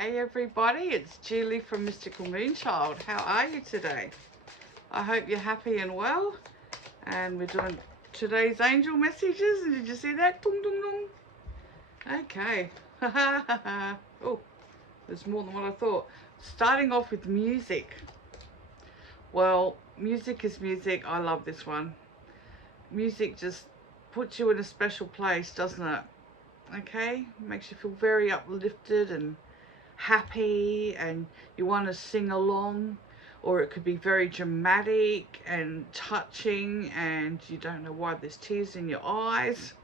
Hey everybody, it's Julie from Mystical Moonchild. How are you today? I hope you're happy and well. And we're doing today's angel messages. And did you see that? Boom, boom, boom. Okay. Oh, there's more than what I thought. Starting off with music. Well, music is music. I love this one. Music just puts you in a special place, doesn't it? Okay, makes you feel very uplifted and happy, and you want to sing along, or it could be very dramatic and touching and you don't know why there's tears in your eyes.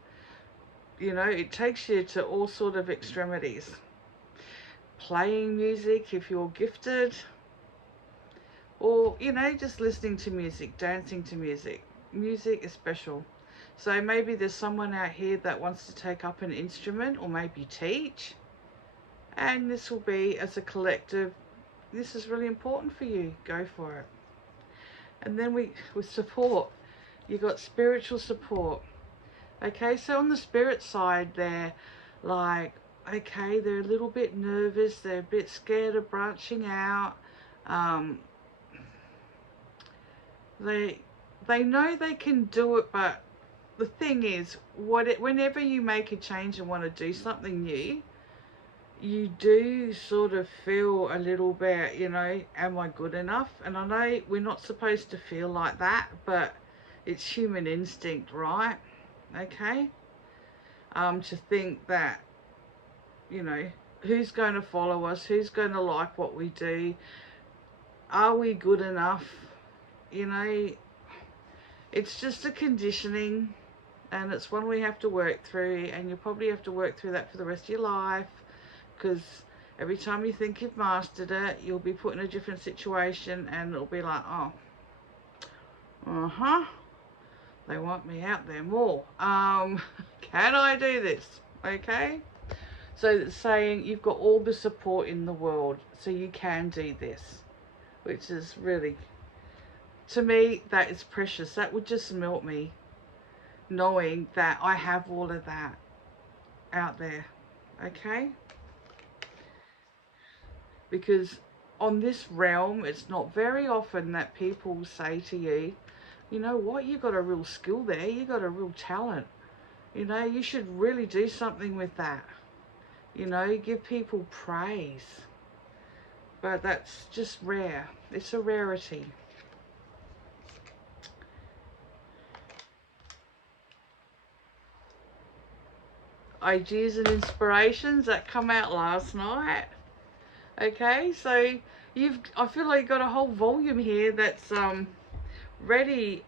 You know, it takes you to all sort of extremities. Playing music if you're gifted, or you know, just listening to music, dancing to music. Music is special. So maybe there's someone out here that wants to take up an instrument or maybe teach. And this will be as a collective, this is really important for you. Go for it. And then with support, you got spiritual support. Okay, so on the spirit side, they're like, okay, they're a little bit nervous, they're a bit scared of branching out. They know they can do it, but the thing is, whenever you make a change and want to do something new, you do sort of feel a little bit, you know, am I good enough? And I know we're not supposed to feel like that, but it's human instinct, right? Okay? To think that, you know, who's going to follow us? Who's going to like what we do? Are we good enough? You know, it's just a conditioning, and it's one we have to work through, and you probably have to work through that for the rest of your life, because every time you think you've mastered it, you'll be put in a different situation and it'll be like, oh, they want me out there more. Can I do this? Okay? So it's saying you've got all the support in the world, so you can do this, which is really, to me, that is precious. That would just melt me, knowing that I have all of that out there. Okay? Because on this realm, it's not very often that people say to you, you know what, you got a real skill there, you got a real talent, you know, you should really do something with that. You know, give people praise. But that's just rare. It's a rarity. Ideas and inspirations that come out last night. Okay, so I feel like you've got a whole volume here that's ready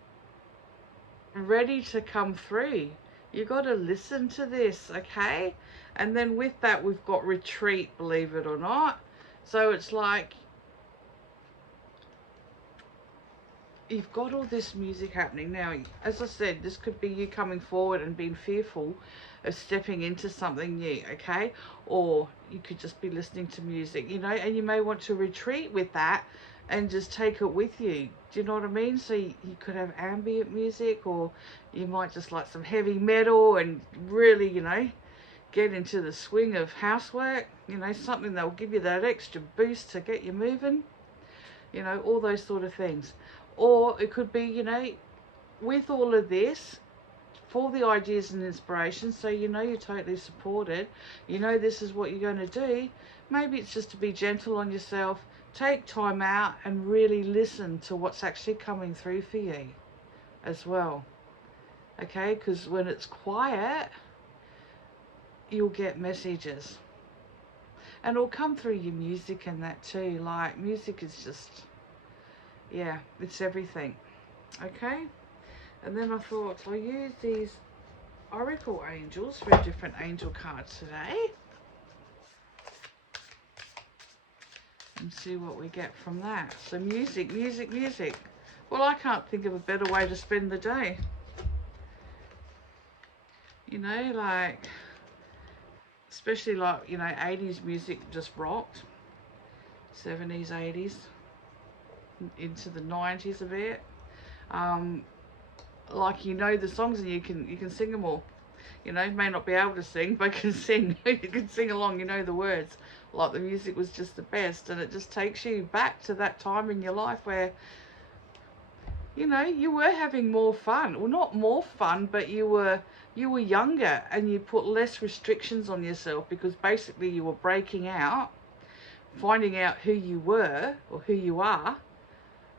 to come through. You got to listen to this, okay? And then with that, we've got retreat, believe it or not. So it's like you've got all this music happening now. As I said, this could be you coming forward and being fearful of stepping into something new, okay? Or you could just be listening to music, you know, and you may want to retreat with that and just take it with you. Do you know what I mean? So you could have ambient music, or you might just like some heavy metal and really, you know, get into the swing of housework, you know, something that will give you that extra boost to get you moving, you know, all those sort of things. Or it could be, you know, with all of this, for the ideas and inspiration, so you know you're totally supported, you know this is what you're going to do. Maybe it's just to be gentle on yourself, take time out and really listen to what's actually coming through for you as well. Okay, because when it's quiet, you'll get messages. And it'll come through your music and that too. Like, music is just, yeah, it's everything. Okay? And then I thought I'll use these Oracle Angels for different angel cards today. And see what we get from that. So music, music, music. Well, I can't think of a better way to spend the day. You know, like, especially like, you know, 80s music just rocked. 70s, 80s, into the 90s a bit. Like, you know the songs and you can sing them all. You know, you may not be able to sing, but you can sing. You can sing along, you know the words. Like the music was just the best, and it just takes you back to that time in your life where, you know, you were having more fun. Well, not more fun, but you were younger, and you put less restrictions on yourself, because basically you were breaking out, finding out who you were or who you are,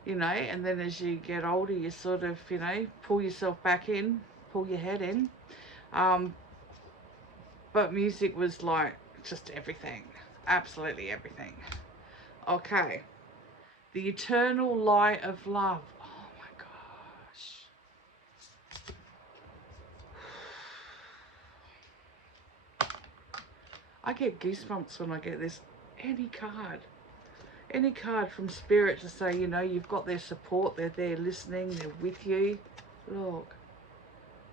you know. And then as you get older, you sort of, you know, pull yourself back in, pull your head in. But music was like just everything, absolutely everything. Okay, the eternal light of love. Oh my gosh. I get goosebumps when I get this. Any card from Spirit to say, you know, you've got their support, they're there listening, they're with you. Look,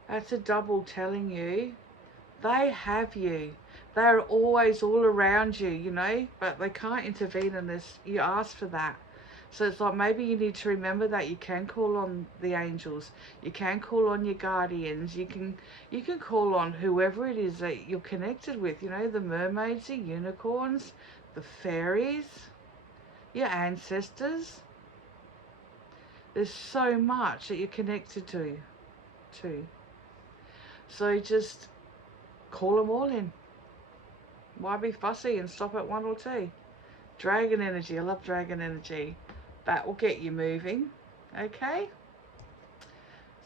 that's a double telling you they have you. They're always all around you, you know, but they can't intervene unless you ask for that. So it's like, maybe you need to remember that you can call on the angels, you can call on your guardians, you can call on whoever it is that you're connected with, you know, the mermaids, the unicorns, the fairies, your ancestors. There's so much that you're connected to. So just call them all in. Why be fussy and stop at one or two? Dragon energy, I love dragon energy. That will get you moving, okay?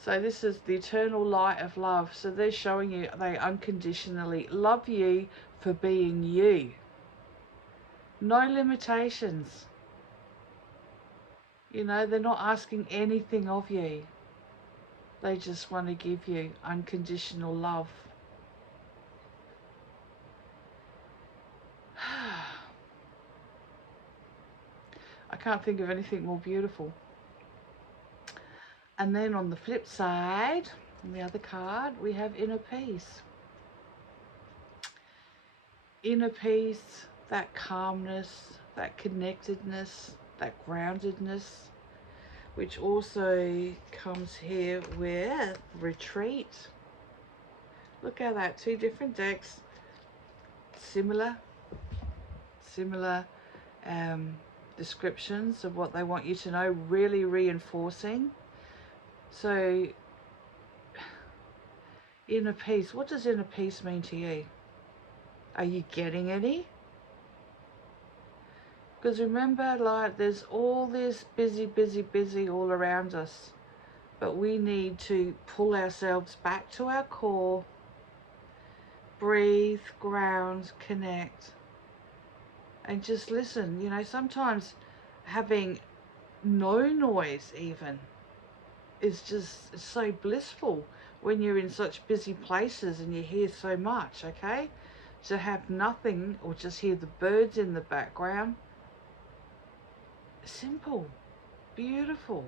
So this is the eternal light of love. So they're showing you they unconditionally love you for being you. No limitations. You know, they're not asking anything of you. They just want to give you unconditional love. I can't think of anything more beautiful. And then on the flip side, on the other card, we have inner peace. Inner peace, that calmness, that connectedness, that groundedness, which also comes here with retreat. Look at that, two different decks, similar descriptions of what they want you to know, really reinforcing. So inner peace, what does inner peace mean to you? Are you getting any? Because remember, like, there's all this busy all around us, but we need to pull ourselves back to our core, breathe, ground, connect, and just listen. You know, sometimes having no noise even is just so blissful when you're in such busy places and you hear so much, okay? To have nothing, or just hear the birds in the background. Simple, beautiful.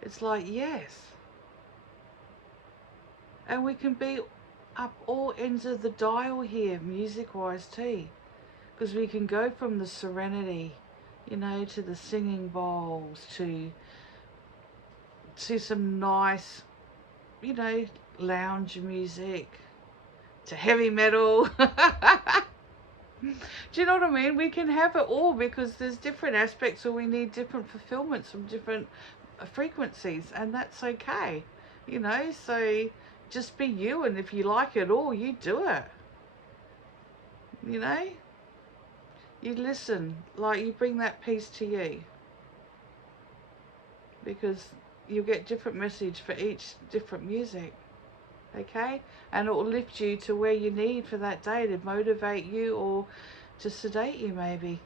It's like, yes. And we can be up all ends of the dial here, music-wise too. Because we can go from the serenity, you know, to the singing bowls, to some nice, you know, lounge music, to heavy metal. Do you know what I mean? We can have it all, because there's different aspects, or we need different fulfillments from different frequencies, and that's okay, you know. So just be you, and if you like it all, you do it, you know. You listen, like, you bring that peace to you, because you get different message for each different music, okay? And it will lift you to where you need for that day, to motivate you or to sedate you, maybe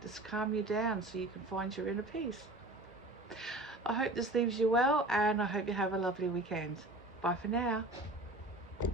just calm you down so you can find your inner peace. I hope this leaves you well, and I hope you have a lovely weekend. Bye for now.